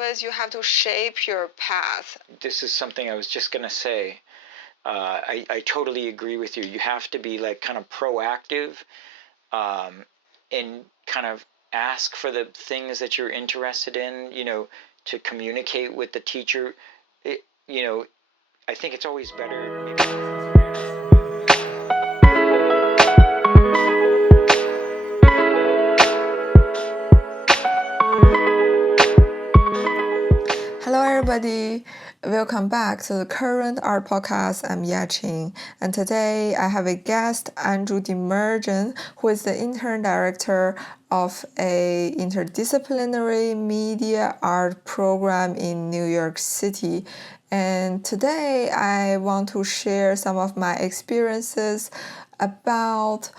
always you have to shape your path. This is something I was just going to say. I totally agree with you. You have to be like kind of proactive and kind of ask for the things that you're interested in, to communicate with the teacher. I think it's always better. Hello everybody, welcome back to the Current Art Podcast. I'm Yaqing, and today I have a guest, Andrew Demirjian, who is the intern director of a interdisciplinary media art program in New York City. And today I want to share some of my experiences about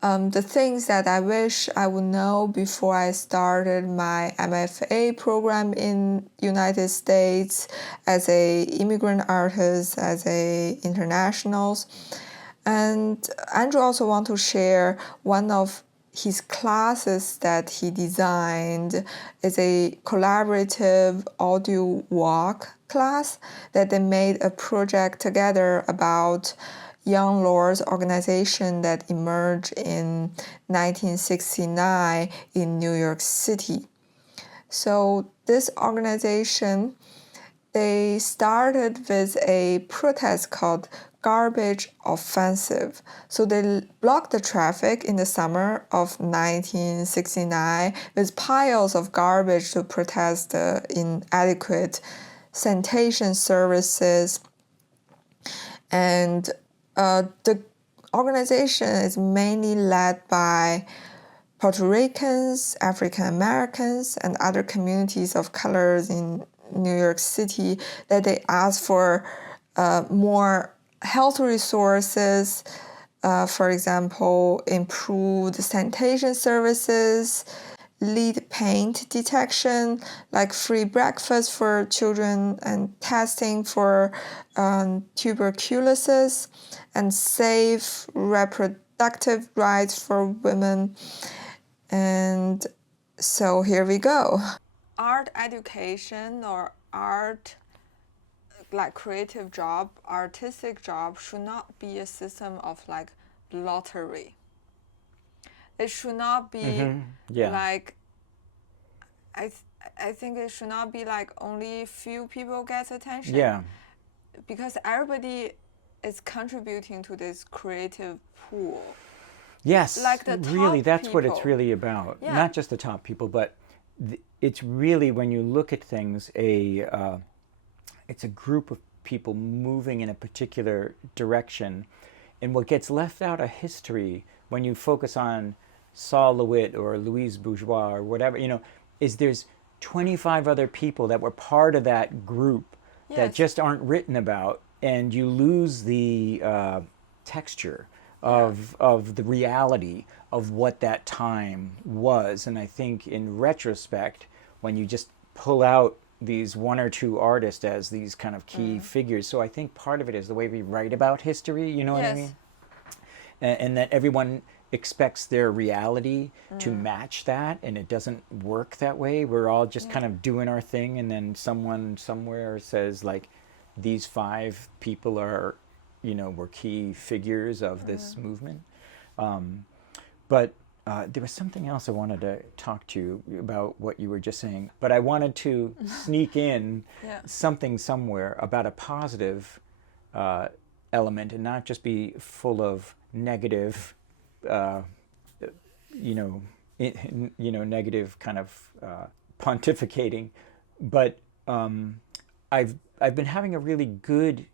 the things that I wish I would know before I started my MFA program in United States as a immigrant artist, as a internationals. And Andrew also want to share one of his classes that he designed is a collaborative audio walk class that they made a project together about Young Lords organization that emerged in 1969 in New York City. So this organization, they started with a protest called Garbage Offensive. So they blocked the traffic in the summer of 1969 with piles of garbage to protest the inadequate sanitation services. And the organization is mainly led by Puerto Ricans, African Americans, and other communities of colors in New York City that they ask for more health resources, for example, improved sanitation services, lead paint detection, like free breakfast for children and testing for tuberculosis, and safe reproductive rights for women. And so here we go. Art education or art, like creative job, artistic job, should not be a system of like lottery. It should not be like, I think it should not be like only few people get attention. Yeah. Because everybody is contributing to this creative pool. Yes, like the really, top that's people. What it's really about. Yeah. Not just the top people, but it's really, when you look at things, it's a group of people moving in a particular direction. And what gets left out of history when you focus on Saul LeWitt or Louise Bourgeois or whatever, is there's 25 other people that were part of that group that just aren't written about, and you lose the texture of the reality of what that time was. And I think in retrospect, when you just pull out these one or two artists as these kind of key figures, so I think part of it is the way we write about history, you know what I mean? And that everyone expects their reality to match that, and it doesn't work that way. We're all just kind of doing our thing, and then someone somewhere says like, these 5 people are, were key figures of this movement. But there was something else I wanted to talk to you about what you were just saying, but I wanted to sneak in something somewhere about a positive element and not just be full of negative negative kind of pontificating, but I've been having a really good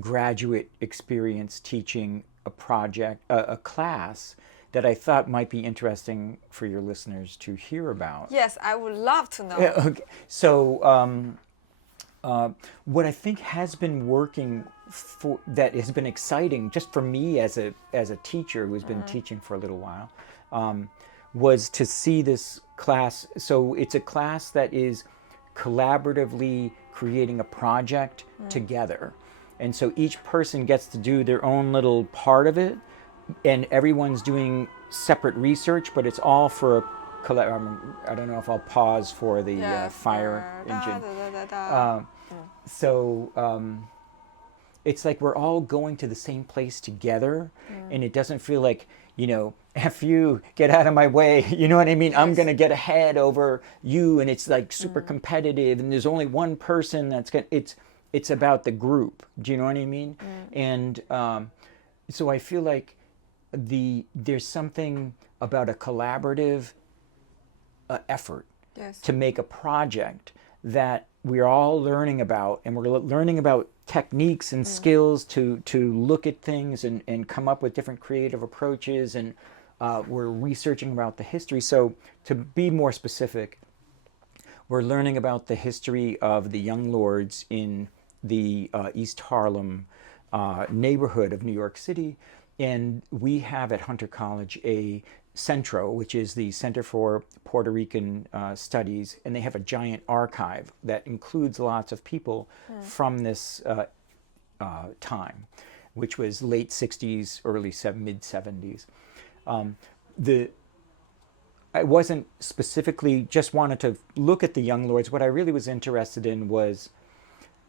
graduate experience teaching a class that I thought might be interesting for your listeners to hear about. Yes, I would love to know. Okay. So what I think has been working that has been exciting just for me as a teacher who's been teaching for a little while, was to see this class. So it's a class that is collaboratively creating a project together. And so each person gets to do their own little part of it, and everyone's doing separate research, but it's all for I don't know if I'll pause for the fire engine. So it's like we're all going to the same place together, and it doesn't feel like, F you, get out of my way. You know what I mean? Yes. I'm going to get ahead over you, and it's like super competitive, and there's only one person that's going to, it's about the group. Do you know what I mean? And so I feel like there's something about a collaborative effort to make a project that we're all learning about, and we're learning about techniques and skills to look at things and come up with different creative approaches, and we're researching about the history. So to be more specific, we're learning about the history of the Young Lords in the East Harlem neighborhood of New York City, and we have at Hunter College a Centro, which is the Center for Puerto Rican Studies, and they have a giant archive that includes lots of people from this time, which was late 60s, mid 70s. I wasn't specifically just wanted to look at the Young Lords. What I really was interested in was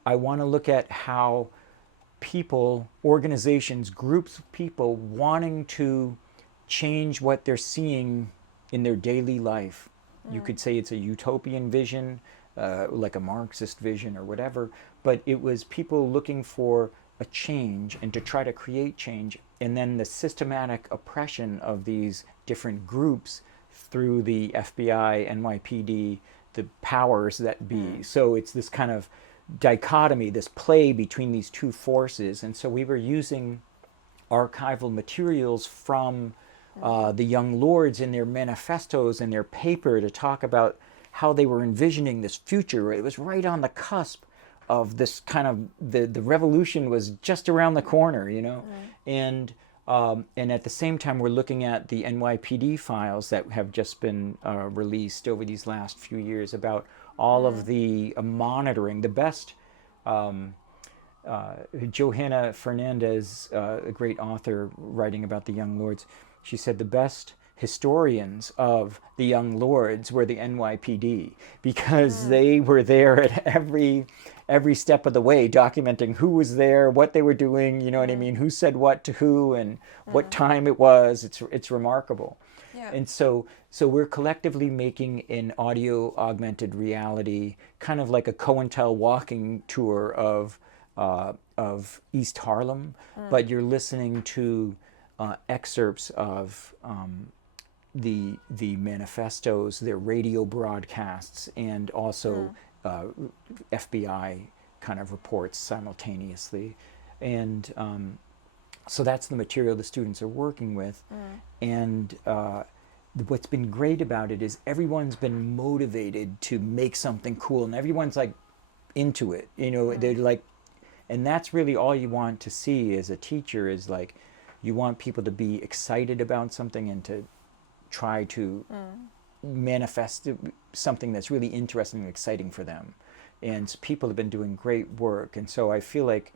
I want to look at how people, organizations, groups of people wanting to change what they're seeing in their daily life. You could say it's a utopian vision, like a Marxist vision or whatever, but it was people looking for a change and to try to create change, and then the systematic oppression of these different groups through the FBI, NYPD, the powers that be. So it's this kind of dichotomy, this play between these two forces. And so we were using archival materials from the Young Lords in their manifestos and their paper to talk about how they were envisioning this future. It was right on the cusp of this kind of, the revolution was just around the corner, and at the same time we're looking at the NYPD files that have just been released over these last few years about all of the monitoring. The best, Johanna Fernandez, a great author writing about the Young Lords, she said the best historians of the Young Lords were the NYPD, because they were there at every step of the way, documenting who was there, what they were doing, you know what I mean, who said what to who, and what time it was. It's remarkable. Yeah. And so we're collectively making an audio augmented reality, kind of like a COINTEL walking tour of East Harlem, but you're listening to excerpts of the manifestos, their radio broadcasts, and also FBI kind of reports simultaneously. And so that's the material the students are working with. And what's been great about it is everyone's been motivated to make something cool, and everyone's like into it. They're like, and that's really all you want to see as a teacher, is like, you want people to be excited about something and to try to manifest something that's really interesting and exciting for them. And people have been doing great work. And so I feel like,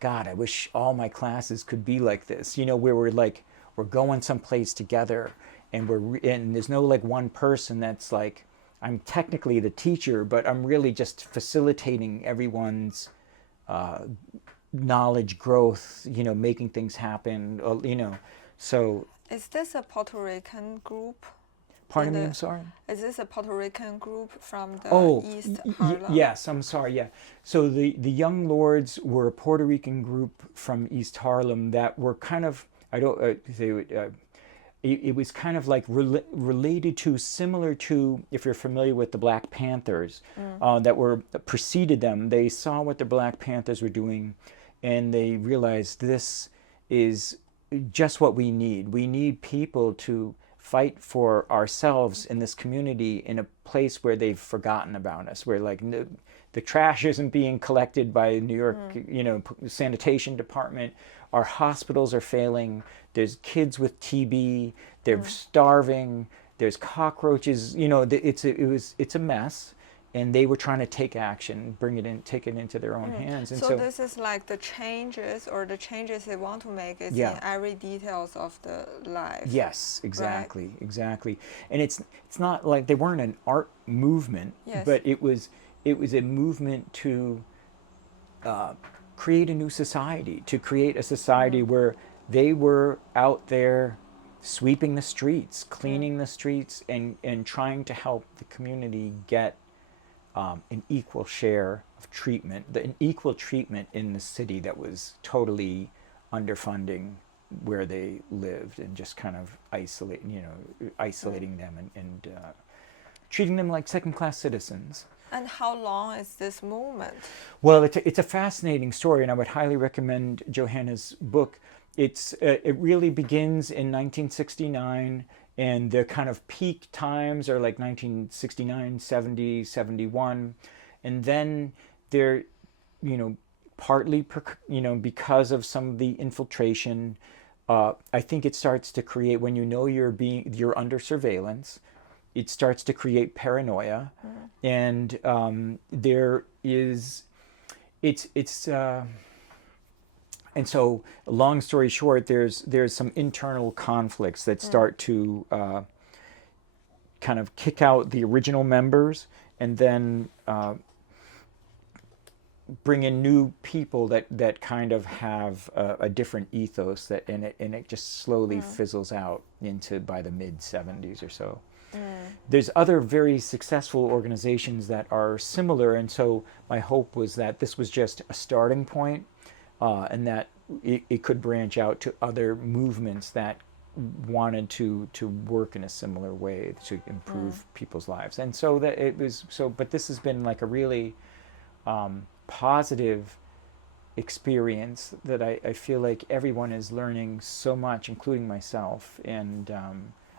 God, I wish all my classes could be like this, where we're going someplace together, and and there's no like one person that's like, I'm technically the teacher, but I'm really just facilitating everyone's knowledge growth, making things happen, so. Is this a Puerto Rican group? Pardon me, I'm sorry? Is this a Puerto Rican group from the East Harlem? Yes, I'm sorry, yeah. So the Young Lords were a Puerto Rican group from East Harlem that were kind of, it was kind of like related to, similar to, if you're familiar with the Black Panthers, that were preceded them. They saw what the Black Panthers were doing, and they realized this is just what we need. We need people to fight for ourselves in this community, in a place where they've forgotten about us, where like the trash isn't being collected by New York, sanitation department. Our hospitals are failing. There's kids with TB. They're starving. There's cockroaches. It's a mess, and they were trying to take action, take it into their own hands. And so this is like the changes they want to make is in every details of the life. Yes, exactly, right? Exactly. And it's not like they weren't an art movement, but it was a movement to create a new society, to create a society where they were out there sweeping the streets, cleaning the streets, and trying to help the community get an equal share of treatment, an equal treatment in the city that was totally underfunding where they lived and just kind of isolating them and treating them like second-class citizens. And how long is this movement? Well, it's a fascinating story, and I would highly recommend Johanna's book. It really begins in 1969, and the kind of peak times are like 1969, 70, 71, and then there, partly because of some of the infiltration, I think it starts to create, when you're under surveillance, it starts to create paranoia, and and so, long story short, there's some internal conflicts that start to kind of kick out the original members, and then bring in new people that kind of have a different ethos, and it just slowly fizzles out by the mid 70s or so. There's other very successful organizations that are similar, and so my hope was that this was just a starting point, and that it could branch out to other movements that wanted to work in a similar way to improve people's lives. And so but this has been like a really positive experience that I feel like everyone is learning so much, including myself, and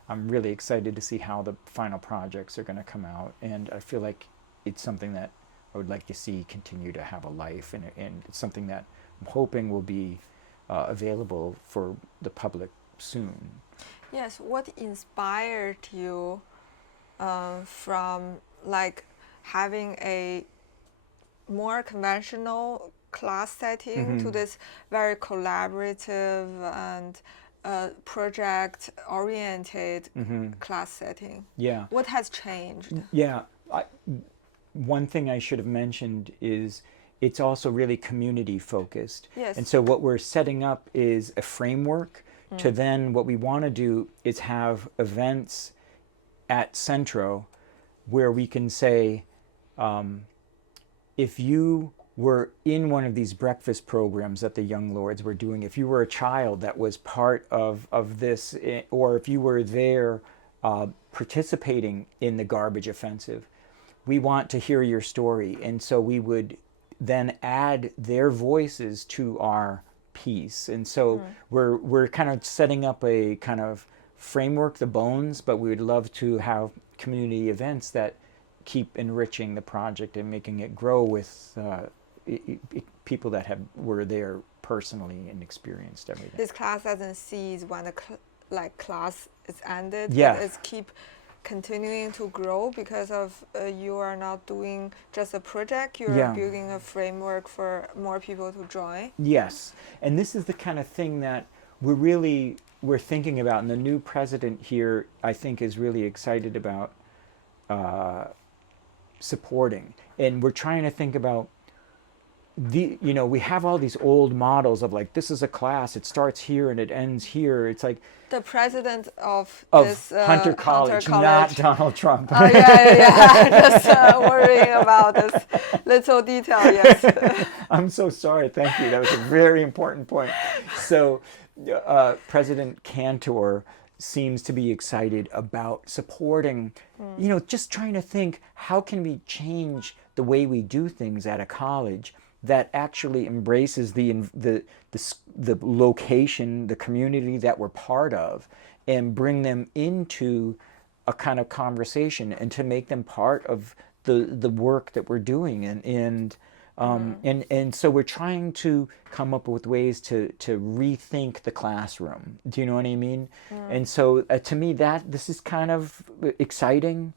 I'm really excited to see how the final projects are going to come out, and I feel like it's something that I would like to see continue to have a life, and it's something that I'm hoping will be available for the public soon. Yes, what inspired you from like having a more conventional class setting to this very collaborative and project-oriented class setting? Yeah. What has changed? Yeah. One thing I should have mentioned is it's also really community-focused. Yes. And so what we're setting up is a framework to then what we want to do is have events at Centro where we can say, if you were in one of these breakfast programs that the Young Lords were doing, if you were a child that was part of this, or if you were there participating in the garbage offensive, we want to hear your story. And so we would then add their voices to our piece. And so we're kind of setting up a kind of framework, the bones, but we would love to have community events that keep enriching the project and making it grow with people that were there personally and experienced everything. This class doesn't cease when the class is ended. Yeah. But it's keep continuing to grow because of you are not doing just a project, you're building a framework for more people to join. Yes, and this is the kind of thing that we're thinking about, and the new president here, I think, is really excited about supporting. And we're trying to think about we have all these old models of like, this is a class, it starts here and it ends here. It's like the president of this Hunter College, not Donald Trump. Oh yeah. Just worrying about this little detail. Yes. I'm so sorry. Thank you. That was a very important point. So, President Cantor seems to be excited about supporting. Just trying to think, how can we change the way we do things at a college that actually embraces the location, the community that we're part of, and bring them into a kind of conversation and to make them part of the work that we're doing. And so we're trying to come up with ways to rethink the classroom. Do you know what I mean? And so to me, this is kind of exciting.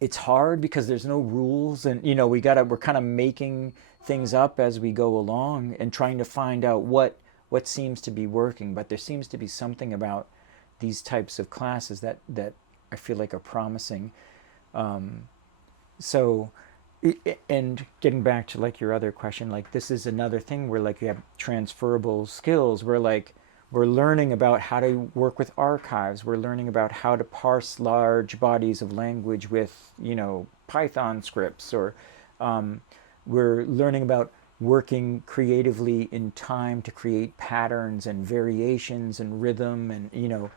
it's hard because there's no rules, and we're kind of making things up as we go along and trying to find out what seems to be working. But there seems to be something about these types of classes that I feel like are promising. So, and getting back to like your other question, like this is another thing where like you have transferable skills, where like we're learning about how to work with archives. We're learning about how to parse large bodies of language with, Python scripts, or we're learning about working creatively in time to create patterns and variations and rhythm and,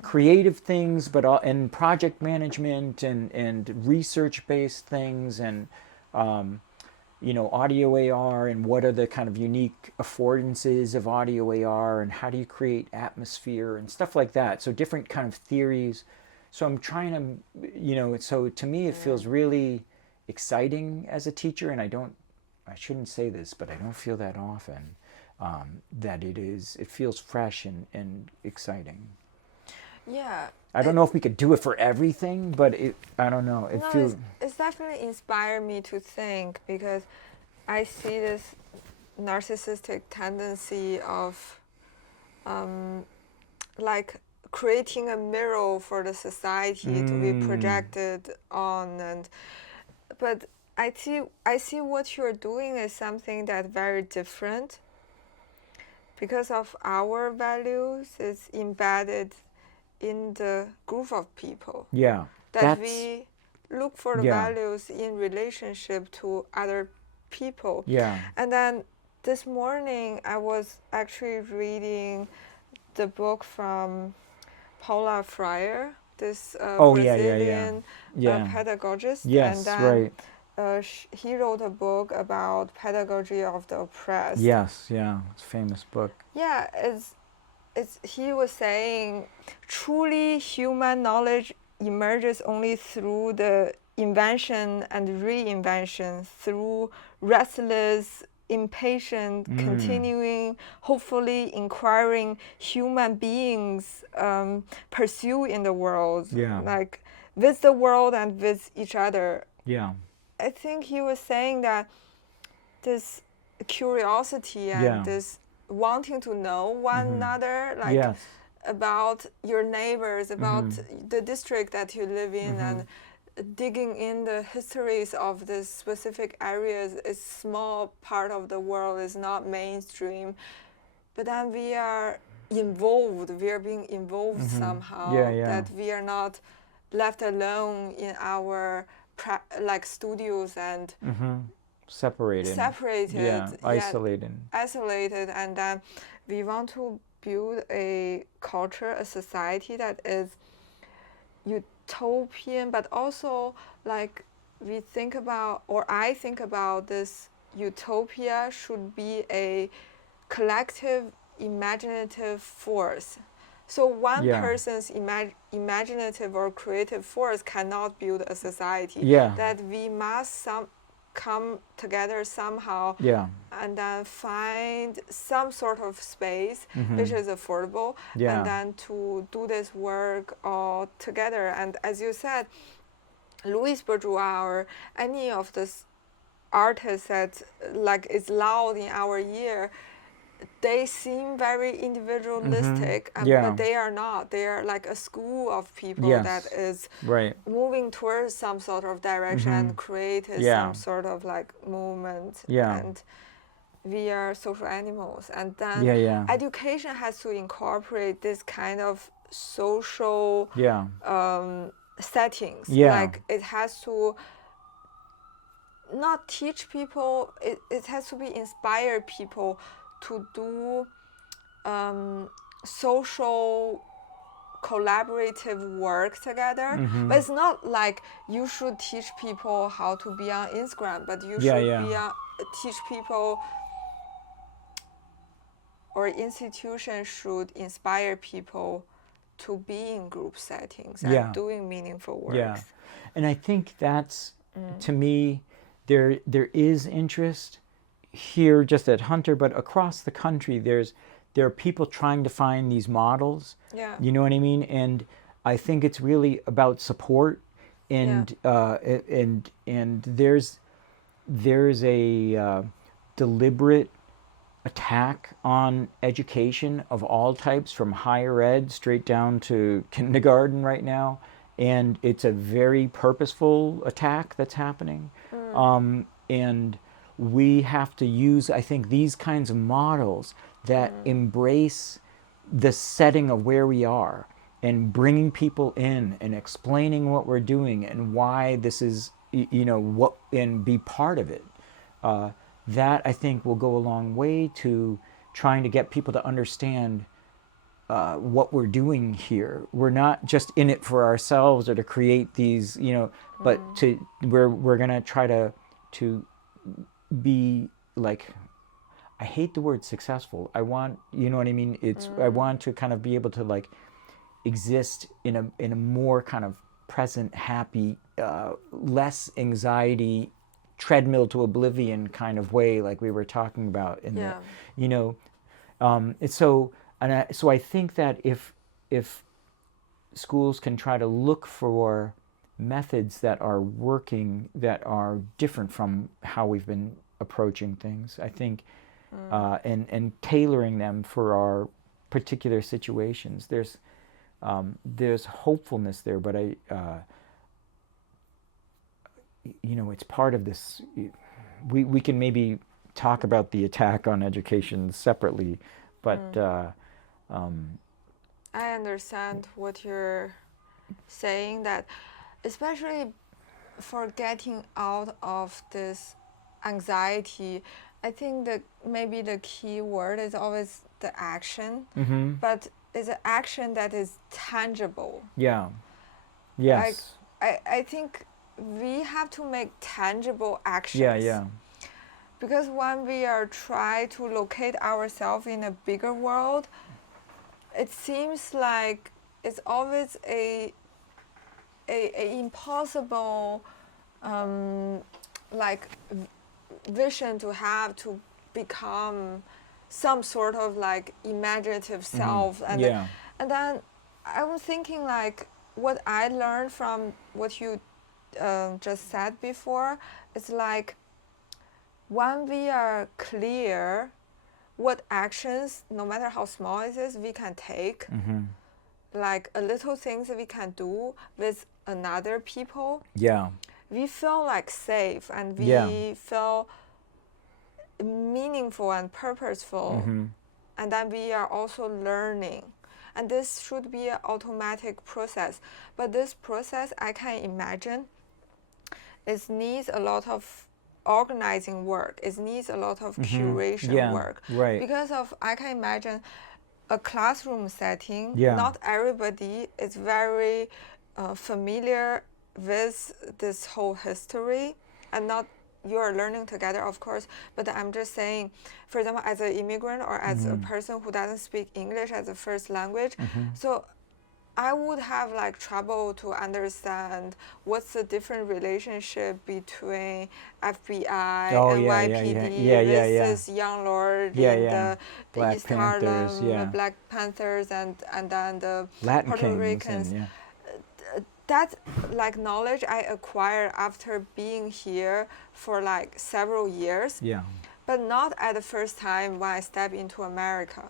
creative things, but and project management and research-based things, and audio AR, and what are the kind of unique affordances of audio AR, and how do you create atmosphere and stuff like that. So different kind of theories. So I'm trying to, so to me it feels really exciting as a teacher, and I shouldn't say this, but I don't feel that often that it feels fresh and exciting. Yeah. I don't know if we could do it for everything, but I don't know. It's definitely inspired me to think, because I see this narcissistic tendency of like creating a mirror for the society to be projected on, but I see what you're doing is something that's very different, because of our values is embedded in the group of people. Yeah. That we look for the values in relationship to other people. Yeah. And then this morning I was actually reading the book from Paula Freire, this Brazilian pedagogist. Yes, and then, he wrote a book about pedagogy of the oppressed. Yes, yeah, it's a famous book. Yeah, he was saying truly human knowledge emerges only through the invention and reinvention, through restless, impatient, continuing, hopefully inquiring human beings pursue in the world, like with the world and with each other. Yeah. I think he was saying that this curiosity and this wanting to know one another, like about your neighbors, about the district that you live in, and digging in the histories of the specific areas is small part of the world, is not mainstream, but then we are involved, we are being involved somehow, that we are not left alone in our like studios and separated, isolated, and then we want to build a culture, a society that is utopian, but also like we think about, or I think about, this utopia should be a collective imaginative force. So one person's imaginative or creative force cannot build a society. That we must come together somehow and then find some sort of space which is affordable, and then to do this work all together. And as you said, Louis Bourgeois or any of this artists that like is loud in our ear, they seem very individualistic, but they are not. They are like a school of people that is moving towards some sort of direction and creating some sort of like movement. And we are social animals. And then education has to incorporate this kind of social settings. Like it has to not teach people, it has to be inspire people to do social collaborative work together. But it's not like you should teach people how to be on Instagram, but you should teach people, or institutions should inspire people to be in group settings and doing meaningful work. And I think that's, to me, there is interest here just at Hunter, but across the country there are people trying to find these models. You know what I mean? And I think it's really about support and there's a deliberate attack on education of all types, from higher ed straight down to kindergarten right now, and it's a very purposeful attack that's happening. And we have to use, I think, these kinds of models that embrace the setting of where we are, and bringing people in and explaining what we're doing and why this is, what, and be part of it. That, I think, will go a long way to trying to get people to understand what we're doing here. We're not just in it for ourselves or to create these, but we're gonna try to be like, I hate the word successful. I want, you know what I mean? I want to kind of be able to like exist in a more kind of present, happy, less anxiety, treadmill to oblivion kind of way, like we were talking about in it's so I think that if schools can try to look for methods that are working, that are different from how we've been approaching things, I think, and tailoring them for our particular situations, there's hopefulness there. But it's part of this. We can maybe talk about the attack on education separately, but I understand what you're saying, that especially for getting out of this anxiety, I think that maybe the key word is always the action, but it's an action that is tangible. Yeah. Yes. I think we have to make tangible actions. Yeah. Because when we are trying to locate ourselves in a bigger world, it seems like it's always a impossible like vision to have, to become some sort of like imaginative self. And then I was thinking, like, what I learned from what you just said before is like, when we are clear what actions, no matter how small it is, we can take, like a little things that we can do with another people, we feel like safe, and we feel meaningful and purposeful, and then we are also learning. And this should be an automatic process. But this process, I can imagine, it needs a lot of organizing work. It needs a lot of curation work. Right. Because of, I can imagine, a classroom setting, not everybody is very familiar with this whole history, and not, you're learning together, of course, but I'm just saying, for example, as an immigrant or as a person who doesn't speak English as a first language, so I would have like trouble to understand what's the different relationship between FBI, NYPD, this young lord in the East Harlem, Black Panthers, and then the Latin Puerto Kings, Ricans. That like knowledge I acquired after being here for like several years, but not at the first time when I stepped into America.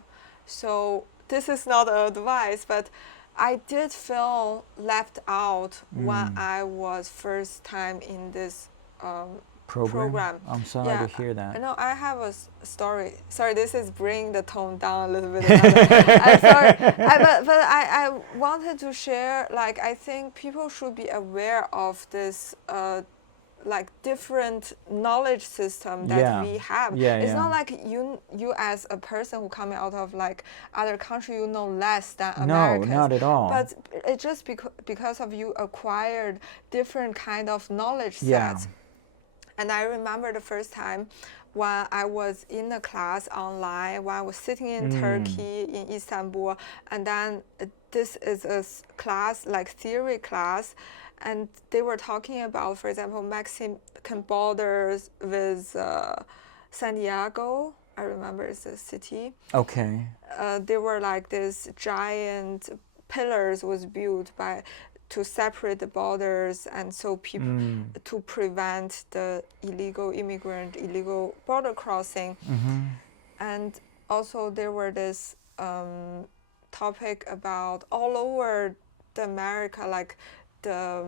So this is not advice, but I did feel left out when I was first time in this program. I'm sorry to hear that. No, I have a story. Sorry, this is bringing the tone down a little bit. I'm sorry, but I wanted to share, like, I think people should be aware of this like different knowledge system that we have. It's not like you as a person who coming out of like other country, you know less than Americans. No, not at all. But it's just because of you acquired different kind of knowledge sets. And I remember the first time when I was in a class online, when I was sitting in Turkey, in Istanbul, and then this is a class, like theory class, and they were talking about, for example, Mexican borders with San Diego. I remember it's a city. Okay. They were like this giant pillars was built by to separate the borders, and so people to prevent the illegal immigrant, illegal border crossing. And also there were this topic about all over the America, like the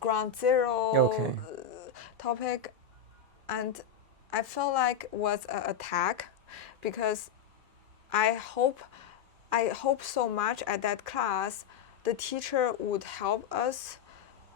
ground zero topic, and I felt like it was an attack, because I hope so much at that class the teacher would help us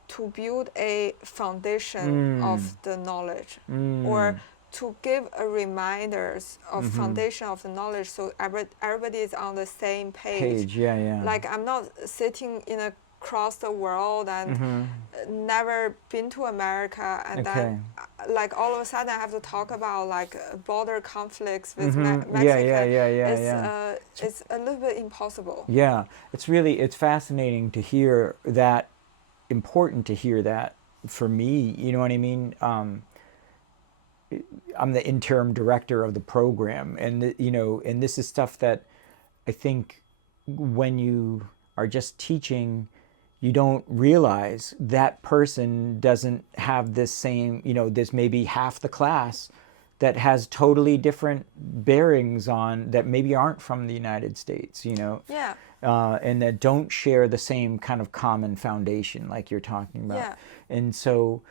to build a foundation of the knowledge, or to give a reminders of foundation of the knowledge, so everybody is on the same page. Like I'm not sitting in across the world and never been to America, and then like all of a sudden I have to talk about like border conflicts with Mexico. It's a little bit impossible. Yeah, it's fascinating to hear that, important to hear that for me, you know what I mean? I'm the interim director of the program, and and this is stuff that I think when you are just teaching, you don't realize that person doesn't have this same, there's maybe half the class that has totally different bearings on, that maybe aren't from the United States, and that don't share the same kind of common foundation like you're talking about. And so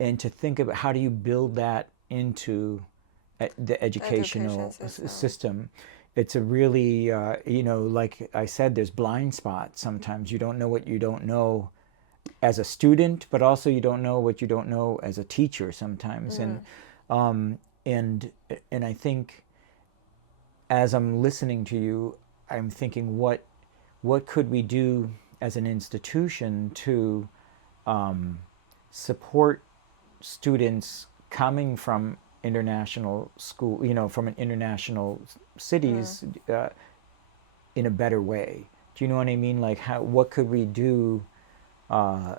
and to think about how do you build that into the educational system. It's a really, like I said, there's blind spots sometimes. You don't know what you don't know as a student, but also you don't know what you don't know as a teacher sometimes. And I think as I'm listening to you, I'm thinking, what could we do as an institution to support students coming from international school, from an international cities in a better way? Do you know what I mean? Like what could we do on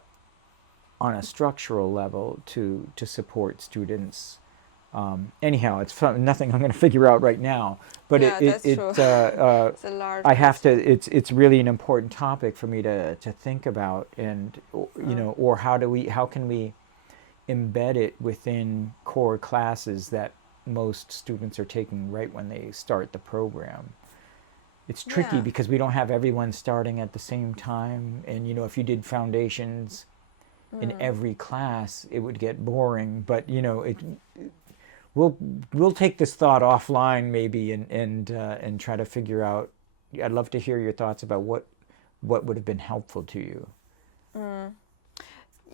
a structural level to support students? Anyhow, it's nothing I'm going to figure out right now, but it's a large I have to. It's really an important topic for me to think about, and or how can we embed it within core classes that most students are taking right when they start the program. It's tricky because we don't have everyone starting at the same time, and if you did foundations in every class, it would get boring. But we'll take this thought offline maybe and try to figure out. I'd love to hear your thoughts about what would have been helpful to you.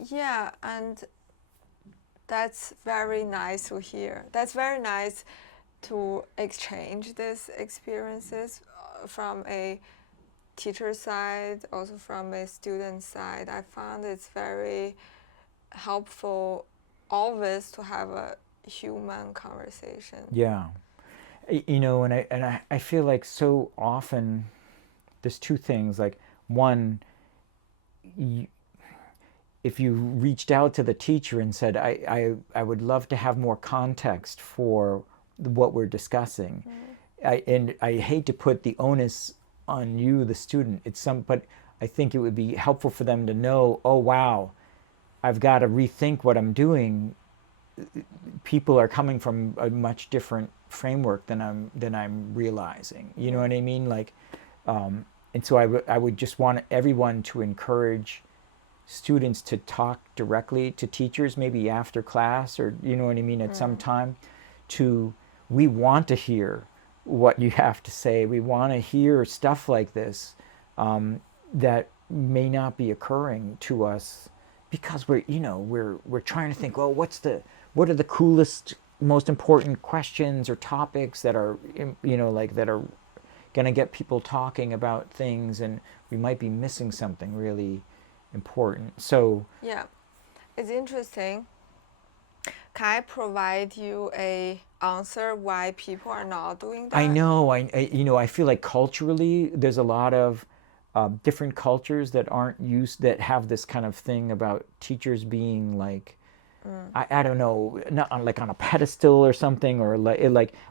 Yeah, and that's very nice to hear. That's very nice to exchange these experiences from a teacher side, also from a student side. I found it's very helpful always to have a human conversation. Yeah. And I feel like so often there's two things. Like one, if you reached out to the teacher and said, I would love to have more context for what we're discussing, and I hate to put the onus on you, the student, but I think it would be helpful for them to know, oh wow, I've got to rethink what I'm doing. People are coming from a much different framework than I'm realizing. You know what I mean? Like, and so I would just want everyone to encourage students to talk directly to teachers, maybe after class, or you know what I mean, at some time. We want to hear what you have to say. We want to hear stuff like this that may not be occurring to us because we're trying to think, well, what are the coolest, most important questions or topics that are that are going to get people talking about things, and we might be missing something really important. So yeah, it's interesting. Can I provide you a answer why people are not doing that? I know. I feel like culturally, there's a lot of different cultures that that have this kind of thing about teachers being like, I don't know, not on a pedestal or something, or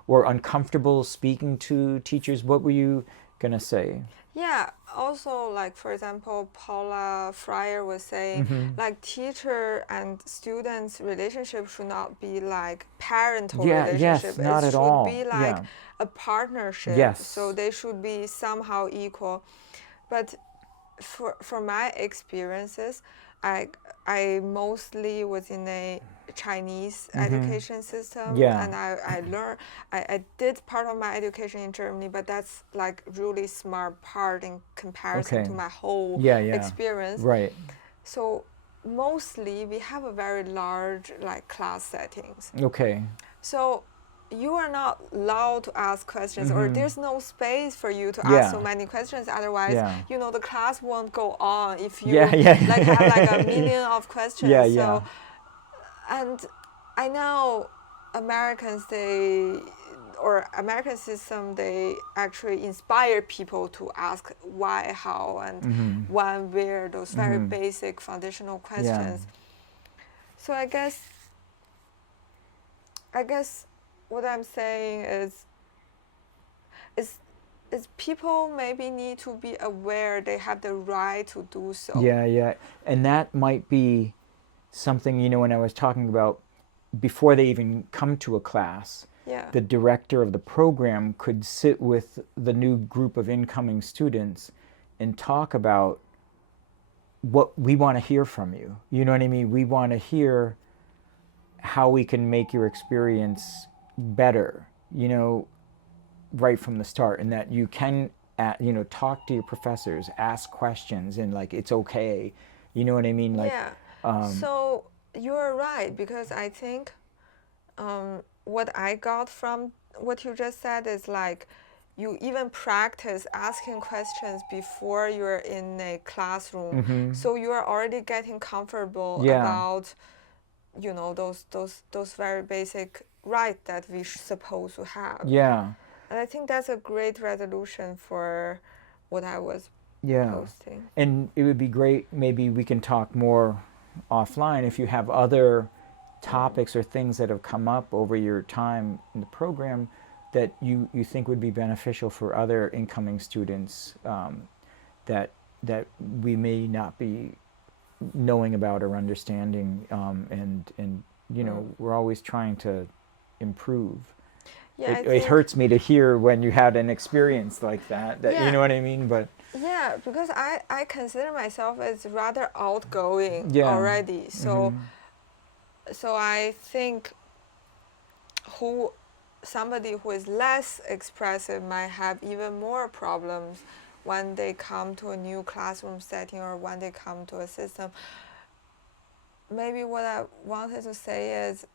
or uncomfortable speaking to teachers. What were you gonna say. Yeah, also like for example, Paula Fryer was saying like teacher and students relationship should not be like parental Yeah, relationship. yes, not It at should be all. like Yeah. a partnership. So Yes. they should be somehow equal. But for my experiences, I I mostly was in a Chinese education system, Yeah. and I learned I did part of my education in Germany, but that's like really smart part in comparison Okay. to my whole Yeah, yeah. experience. Right. So mostly we have a very large like class settings. Okay. So you are not allowed to ask questions, or there's no space for you to ask so Yeah. many questions. Otherwise, Yeah. the class won't go on if you Yeah, yeah. like have like a million of questions. Yeah, So, yeah. and I know Americans, they or American system, they actually inspire people to ask why, how, and when, where, those very basic foundational Yeah. questions. So I guess what I'm saying is is people maybe need to be aware they have the right to do so. Yeah, yeah. And that might be something, when I was talking about before they even come to a class, Yeah. the director of the program could sit with the new group of incoming students and talk about what we want to hear from you. You know what I mean? We want to hear how we can make your experience better, right from the start, and that you can, talk to your professors, ask questions, and like it's okay. You know what I mean? Like, Yeah. So you're right, because I think what I got from what you just said is like you even practice asking questions before you're in a classroom. So you're already getting comfortable yeah, about those very basic right that we supposed to have. yeah, And I think that's a great resolution for what I was yeah. posting. And it would be great. Maybe we can talk more offline if you have other topics or things that have come up over your time in the program that you think would be beneficial for other incoming students, that we may not be knowing about or understanding, and we're always trying to improve. Yeah, It hurts me to hear when you had an experience like that Yeah. you know what I mean, but Yeah, because I consider myself as rather outgoing Yeah. already. So so I think somebody who is less expressive might have even more problems when they come to a new classroom setting or when they come to a system. Maybe what I wanted to say is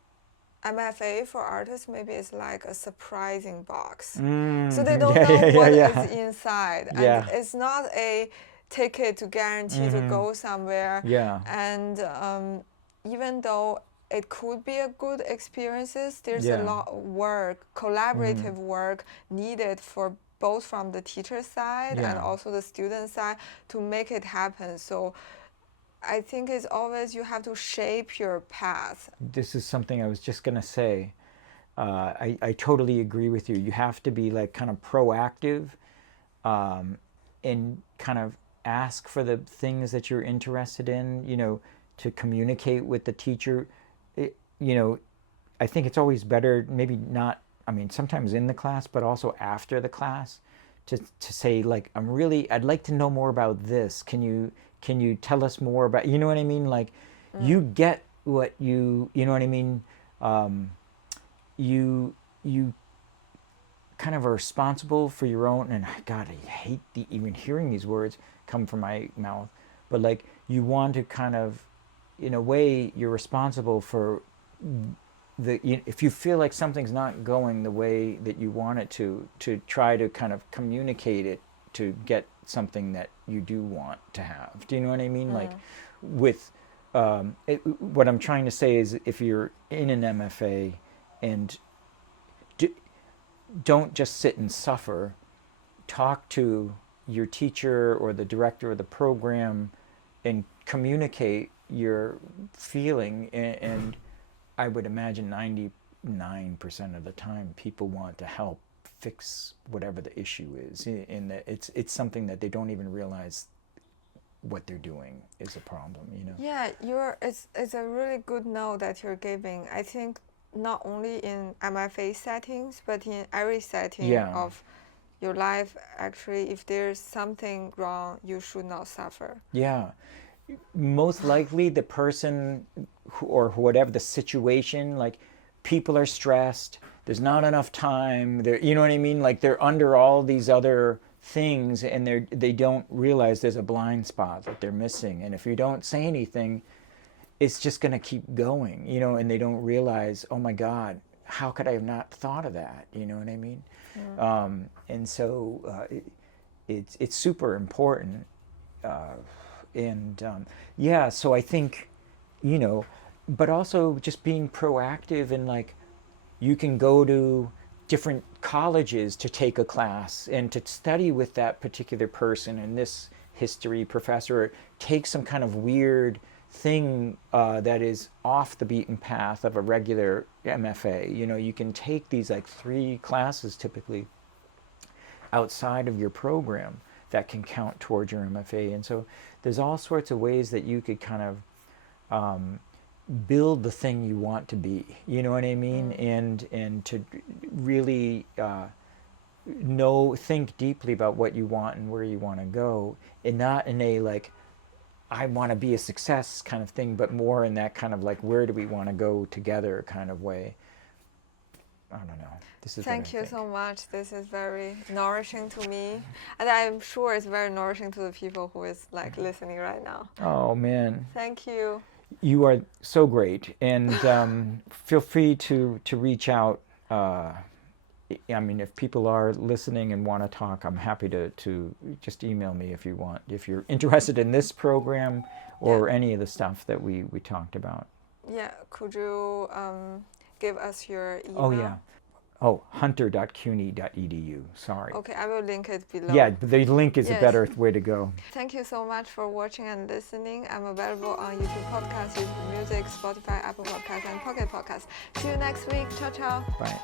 MFA for artists maybe is like a surprising box. So they don't know what is inside. Yeah. And it's not a ticket to guarantee to go somewhere. Yeah. And even though it could be a good experiences, there's a Yeah. lot of work, collaborative work needed for both from the teacher side and Yeah. also the student side to make it happen. So I think it's always you have to shape your path. This is something I was just going to say. I totally agree with you. You have to be like kind of proactive, and kind of ask for the things that you're interested in, to communicate with the teacher. I think it's always better, maybe not, sometimes in the class, but also after the class, to say like, I'd like to know more about this. Can you tell us more about, you know what I mean? Like, you get what you know what I mean? You kind of are responsible for your own, and God, I hate even hearing these words come from my mouth, but like, you want to kind of, in a way, you're responsible for if you feel like something's not going the way that you want it to try to kind of communicate it to get something that you do want to have. Do you know what I mean? Like, with what I'm trying to say is, if you're in an MFA and don't just sit and suffer, talk to your teacher or the director of the program and communicate your feeling, and I would imagine 99% of the time people want to help fix whatever the issue is. In that it's something that they don't even realize what they're doing is a problem, you know. Yeah, it's a really good note that you're giving. I think not only in MFA settings, but in every setting of your life, actually, if there's something wrong, you should not suffer. Yeah. Most likely the person or whatever the situation, like people are stressed, there's not enough time, you know what I mean? Like they're under all these other things and they don't realize there's a blind spot that they're missing. And if you don't say anything, it's just going to keep going, you know, and they don't realize, oh my God, how could I have not thought of that? You know what I mean? And so it's super important. So I think, you know, but also just being proactive and like, you can go to different colleges to take a class and to study with that particular person and this history professor, or take some kind of weird thing that is off the beaten path of a regular MFA. You know, you can take these like 3 classes typically outside of your program that can count towards your MFA. And so there's all sorts of ways that you could kind of build the thing you want to be, you know what I mean? And to really think deeply about what you want and where you want to go, and not in a like, I want to be a success kind of thing, but more in that kind of like, where do we want to go together kind of way. I don't know. This is Thank you so much. This is very nourishing to me, and I'm sure it's very nourishing to the people who is like listening right now. Oh man. Thank you. You are so great, and feel free to reach out. I mean, if people are listening and want to talk, I'm happy to just email me if you want. If you're interested in this program or any of the stuff that we talked about. Yeah, could you give us your email? Oh yeah. Oh, hunter.cuny.edu. Sorry. Okay, I will link it below. Yeah, the link is a better way to go. Thank you so much for watching and listening. I'm available on YouTube Podcasts, YouTube Music, Spotify, Apple Podcasts, and Pocket Podcasts. See you next week. Ciao, ciao. Bye.